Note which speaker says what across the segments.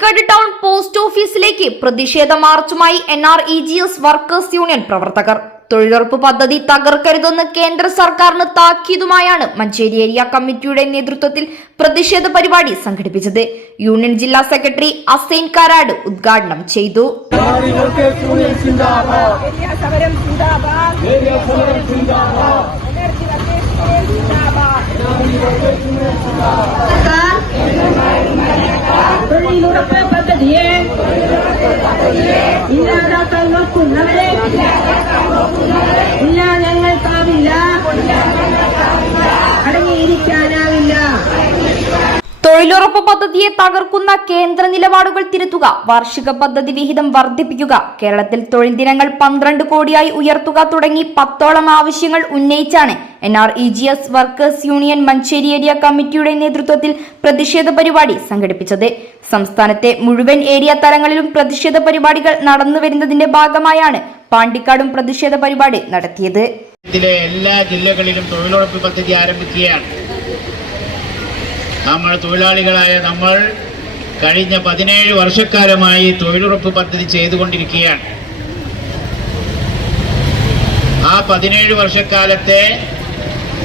Speaker 1: Pandikkad town post ഓഫീസിലേക്ക് പ്രതിഷേധ മാർച്ചുമായി N R E G S workers union പ്രവർത്തകർ. തൊഴിലുറപ്പ് പദ്ധതി തകർക്കരുതെന്ന് കേന്ദ്ര സർക്കാരിന് താക്കീതുമായാണ് മഞ്ചേരി ഏരിയ കമ്മിറ്റിയുടെ നേതൃത്വത്തിൽ പ്രതിഷേധ പരിപാടി സംഘടിപ്പിച്ചത്. യൂണിയൻ ജില്ലാ സെക്രട്ടറി അസൈൻ കാരാട് ഉദ്ഘാടനം ചെയ്തു.
Speaker 2: സമരം സിന്ദാബാദ് എനർജി വർക്കേഴ്സ് സിന്ദാബാദ് തൊഴിലുറപ്പ് പദ്ധതിയെ ഇല്ലാതാക്കാൻ നോക്കുന്നവരെ ഇല്ലാ ഞങ്ങൾക്കാവില്ല
Speaker 1: തൊഴിലുറപ്പ് പദ്ധതിയെ തകർക്കുന്ന കേന്ദ്ര നിലപാടുകൾ തിരുത്തുക വാർഷിക പദ്ധതി വിഹിതം വർദ്ധിപ്പിക്കുക കേരളത്തിൽ തൊഴിൽ ദിനങ്ങൾ പന്ത്രണ്ട് കോടിയായി ഉയർത്തുക തുടങ്ങി പത്തോളം ആവശ്യങ്ങൾ ഉന്നയിച്ചാണ് N R E G S workers union Manjeri area കമ്മിറ്റിയുടെ നേതൃത്വത്തിൽ പ്രതിഷേധ പരിപാടി സംഘടിപ്പിച്ചത്. സംസ്ഥാനത്തെ മുഴുവൻ ഏരിയ തലങ്ങളിലും പ്രതിഷേധ പരിപാടികൾ നടന്നുവരുന്നതിന്റെ ഭാഗമായാണ് പാണ്ടിക്കാടും പ്രതിഷേധ പരിപാടി നടത്തിയത്.
Speaker 3: എല്ലാ ജില്ലകളിലും തൊഴിലുറപ്പ് പദ്ധതി ആരംഭിക്കുകയാണ്. നമ്മൾ തൊഴിലാളികളായ നമ്മൾ കഴിഞ്ഞ പതിനേഴ് വർഷക്കാലമായി തൊഴിലുറപ്പ് പദ്ധതി ചെയ്തുകൊണ്ടിരിക്കുകയാണ്. ആ പതിനേഴ് വർഷക്കാലത്തെ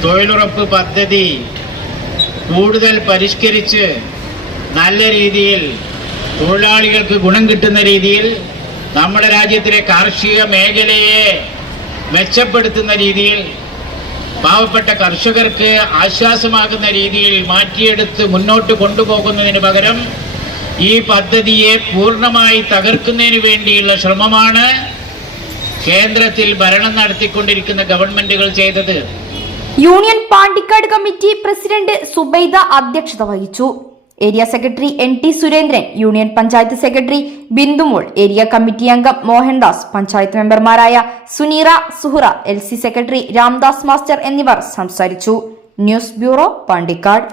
Speaker 3: തൊഴിലുറപ്പ് പദ്ധതി കൂടുതൽ പരിഷ്കരിച്ച് നല്ല രീതിയിൽ തൊഴിലാളികൾക്ക് ഗുണം കിട്ടുന്ന രീതിയിൽ നമ്മുടെ രാജ്യത്തിലെ കാർഷിക മേഖലയെ മെച്ചപ്പെടുത്തുന്ന രീതിയിൽ പാവപ്പെട്ട കർഷകർക്ക് ആശ്വാസമാകുന്ന രീതിയിൽ മാറ്റിയെടുത്ത് മുന്നോട്ട് കൊണ്ടുപോകുന്നതിന് പകരം ഈ പദ്ധതിയെ പൂർണമായി തകർക്കുന്നതിന് വേണ്ടിയുള്ള ശ്രമമാണ് കേന്ദ്രത്തിൽ ഭരണം നടത്തിക്കൊണ്ടിരിക്കുന്ന ഗവൺമെന്റുകൾ ചെയ്തത്.
Speaker 1: Union Pandikkad committee president Zubaida അധ്യക്ഷത വഹിച്ചു. Area secretary N T Surendran union panchayat secretary Bindumol area committee അംഗം മോഹൻദാസ് പഞ്ചായത്ത് മെമ്പർമാരായ Suneera Suhara L C secretary Ramdas master എന്നിവർ സംസാരിച്ചു. News bureau Pandikkad.